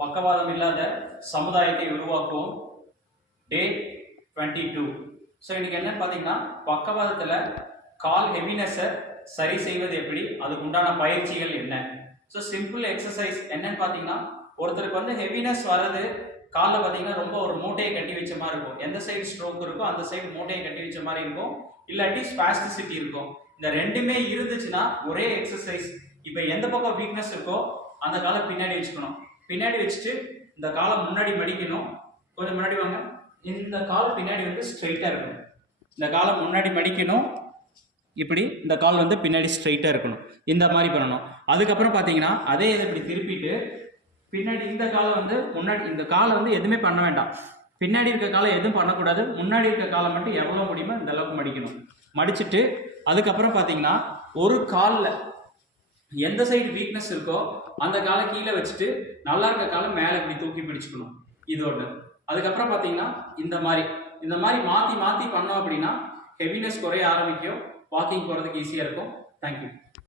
பக்கவாதம் இல்லாத சமுதாயத்தை உருவாக்குவோம். டே டுவெண்ட்டி டூ ஸோ இன்னைக்கு என்ன பார்த்தீங்கன்னா பக்கவாதத்தில் கால் ஹெவினஸை சரி செய்வது எப்படி? அதுக்கு உண்டான பயிற்சிகள் என்ன? ஸோ சிம்பிள் எக்ஸசைஸ் என்னன்னு பார்த்தீங்கன்னா ஒருத்தருக்கு வந்து ஹெவினஸ் வர்றது காலில் பார்த்தீங்கன்னா ரொம்ப ஒரு மூட்டையை கட்டி வச்ச மாதிரி இருக்கும். எந்த சைடு ஸ்ட்ரோக் இருக்கோ அந்த சைடு மூட்டையை கட்டி வச்ச மாதிரி இருக்கும். இல்லாட்டி ஸ்பாஸ்டிசிட்டி இருக்கும். இந்த ரெண்டுமே இருந்துச்சுன்னா ஒரே எக்ஸசைஸ் இப்போ எந்த பக்கம் வீக்னஸ் இருக்கோ அந்த காலை பின்னாடி வச்சுக்கணும். பின்னாடி வச்சுட்டு இந்த காலை முன்னாடி மடிக்கணும். கொஞ்சம் முன்னாடி வாங்க. இந்த கால் பின்னாடி வந்து ஸ்ட்ரைட்டாக இருக்கணும். இந்த காலை முன்னாடி மடிக்கணும். இப்படி இந்த கால் வந்து பின்னாடி ஸ்ட்ரைட்டாக இருக்கணும். இந்த மாதிரி பண்ணணும். அதுக்கப்புறம் பார்த்தீங்கன்னா அதே இதை இப்படி திருப்பிட்டு பின்னாடி இந்த காலை வந்து முன்னாடி இந்த காலை வந்து எதுவுமே பண்ண வேண்டாம். பின்னாடி இருக்க காலை எதுவும் பண்ணக்கூடாது. முன்னாடி இருக்க காலை மட்டும் எவ்வளோ முடியுமோ இந்த அளவுக்கு மடிக்கணும். மடிச்சுட்டு அதுக்கப்புறம் பார்த்தீங்கன்னா ஒரு காலில் எந்த சைடு வீக்னஸ் இருக்கோ அந்த காலை கீழே வச்சுட்டு நல்லா இருக்க காலை மேலே இப்படி தூக்கி பிடிச்சுக்கணும். இது ஒன்று அதுக்கப்புறம் பார்த்தீங்கன்னா இந்த மாதிரி. இந்த மாதிரி மாற்றி மாற்றி பண்ணோம் அப்படின்னா ஹெவினஸ் குறைய ஆரம்பிக்கும். வாக்கிங் போகிறதுக்கு ஈஸியாக இருக்கும். தேங்க்யூ